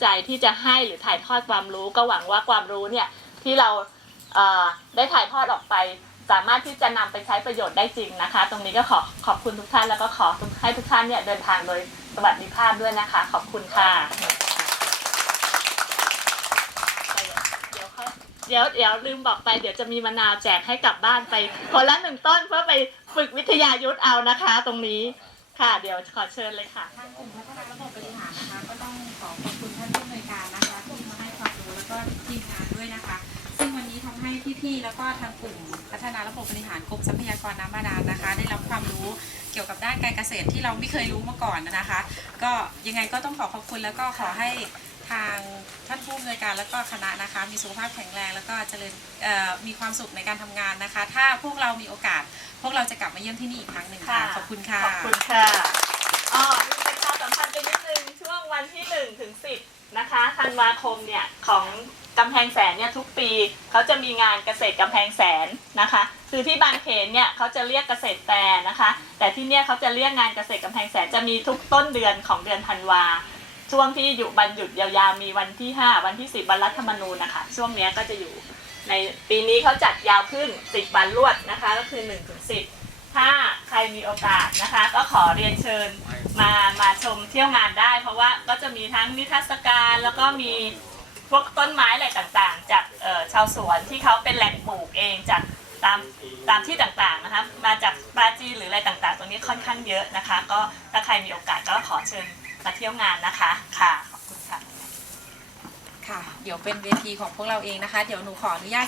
ใจที่จะให้หรือถ่ายทอดความรู้ก็หวังว่าความรู้เนี่ยที่เราเได้ถ่ายทอดออกไป สามารถที่จะนำไปใช้ประโยชน์ได้จริงนะคะ ตรงนี้ก็ขอขอบคุณทุกท่านแล้วก็ขอให้ทุกท่านเนี่ยเดินทางโดยสวัสดิภาพด้วยนะคะ ขอบคุณค่ะ เดี๋ยวเขาเดี๋ยวเดี๋ยวลืมบอกไปเดี๋ยวจะมีมะนาวแจกให้กลับบ้านไปคนละหนึ่งต้นเพื่อไปฝึกวิทยายุทธเอานะคะ ตรงนี้ ค่ะ เดี๋ยวขอเชิญเลยค่ะ ทางกลุ่มพัฒนาระบบบริหารนะคะ ก็ต้องขอขอบคุณท่านผู้อำนวยการนะคะที่มาให้ความรู้แล้วก็ทีมงานด้วยนะคะ ซึ่งวันนี้ทำให้พี่ๆแล้วก็ทางกลุ่มพัฒนาระบบบริหารกรมทรัพยากรน้ำบาดาลนะคะ ได้รับความรู้เกี่ยวกับด้านการเกษตรที่เราไม่เคยรู้มาก่อนนะคะ ก็ยังไงก็ต้องขอขอบคุณแล้วก็ขอให้ทางท่านผู้อำนวยการแล้วก็คณะนะคะ มีสุขภาพแข็งแรงแล้วก็เจริญเอ่อมีความสุขในการทำงานนะคะ ถ้าพวกเรามีโอกาส พวกเราจะกลับมาเยี่ยมที่นี่อีกครั้งหนึ่งค่ะ ขอบคุณค่ะ ขอบคุณค่ะอ๋อมีประชาสัมพันธ์ไปนิดนึงช่วงวันที่1ถึง10นะคะธันวาคมเนี่ยของกำแพงแสนเนี่ยทุกปีเขาจะมีงานเกษตรกำแพงแสนนะคะ คือที่บางเขนเนี่ยเขาจะเรียกเกษตรแฟร์นะคะ แต่ที่เนี่ยเขาจะเรียกงานเกษตรกำแพงแสนจะมีทุกต้นเดือนของเดือนธันวาช่วงที่อยู่บันหยุดยาวๆมีวันที่ 5 วันที่ 10วันรัฐธรรมนูญนะคะช่วงเนี้ยก็จะอยู่ ในปีนี้เขาจัดยาวขึ้น 10 วันรวดนะคะก็คือ 1 ถึง 10 ถ้าใครมีโอกาสนะคะ ก็ขอเรียนเชิญมามาชมเที่ยวงานได้ เพราะว่าก็จะมีทั้งนิทรรศการแล้วก็มีพวกต้นไม้อะไรต่างๆ จากชาวสวนที่เขาเป็นแหล่งปลูกเองจากตามตามที่ต่างๆนะคะมาจากปาจีหรืออะไรต่างๆ ตรงนี้ค่อนข้างเยอะนะคะ ก็ถ้าใครมีโอกาสก็ขอเชิญมาเที่ยวงานนะคะค่ะขอบคุณค่ะ ค่ะ เดี๋ยวเป็นเวทีของพวกเราเองนะคะ เดี๋ยวหนูขออนุญาต